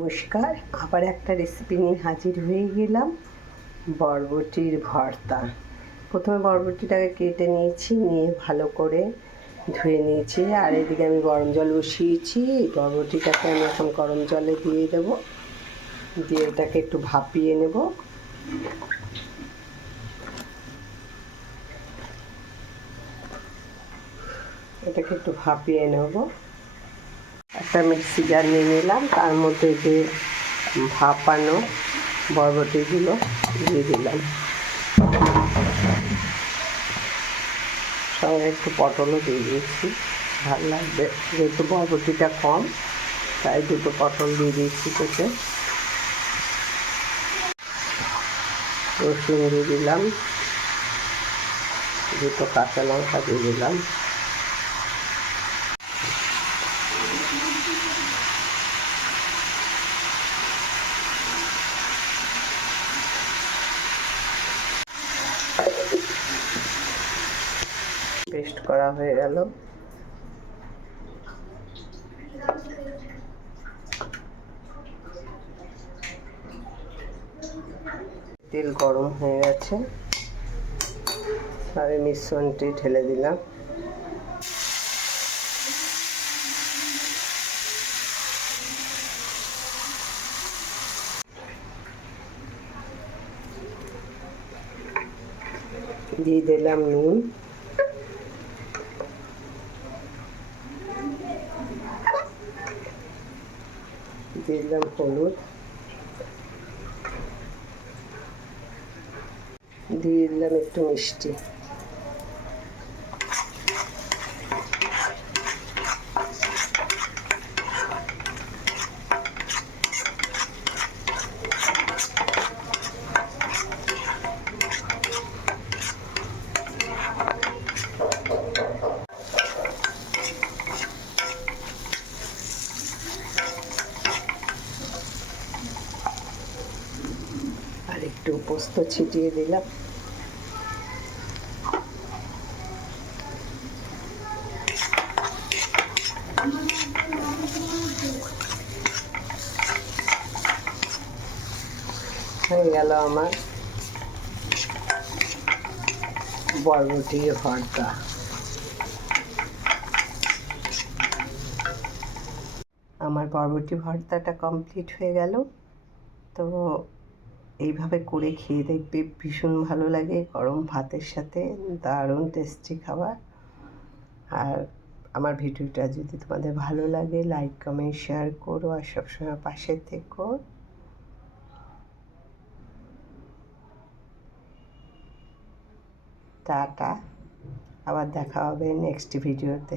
নমস্কার, আবার একটা রেসিপি নিয়ে হাজির হয়ে গেলাম। বরবটির ভর্তা। প্রথমে বরবটিটাকে কেটে নিয়েছি, নিয়ে ভালো করে ধুয়ে নিয়েছি। আর এদিকে আমি গরম জল বসিয়েছি। বরবটিটাকে আমি এখন গরম জলে দিয়ে দেব, দিয়ে এটাকে একটু ভাপিয়ে নেব। এটাকে একটু ভাপিয়ে নেব। একটা মিক্সি জার নিয়ে নিলাম, তার মধ্যে যে ভাপানো বরবটিগুলো দিয়ে দিলাম, সঙ্গে একটু পটলও দিয়ে দিয়েছি, ভালো লাগবে। যেহেতু বরবটিটা কম, তাই দুটো পটল দিয়ে দিয়েছি কেটে। রসুন দিয়ে দিলাম, দুটো কাঁচা লঙ্কা দিয়ে দিলাম, পেস্ট করা হয়ে গেল। তেল গরম হয়ে গেছে, আর মিশ্রণটি ঢেলে দিলাম। দিয়ে দিলাম নুন, দিয়ে দিলাম হলুদ, দিয়ে দিলাম একটু মিষ্টি। আর একটু পোস্ত ছিটিয়ে দিলাম। হয়ে গেল আমার বরবটির ভর্তা। আমার বরবটি ভর্তাটা কমপ্লিট হয়ে গেল। তো এইভাবে করে খেয়ে দেখবে, ভীষণ ভালো লাগে গরম ভাতের সাথে, দারুণ টেস্টি খাবার। আর আমার ভিডিওটা যদি তোমাদের ভালো লাগে, লাইক কমেন্ট শেয়ার করো, আর সবসময় পাশে থেকো। টাটা, আবার দেখা হবে নেক্সট ভিডিওতে।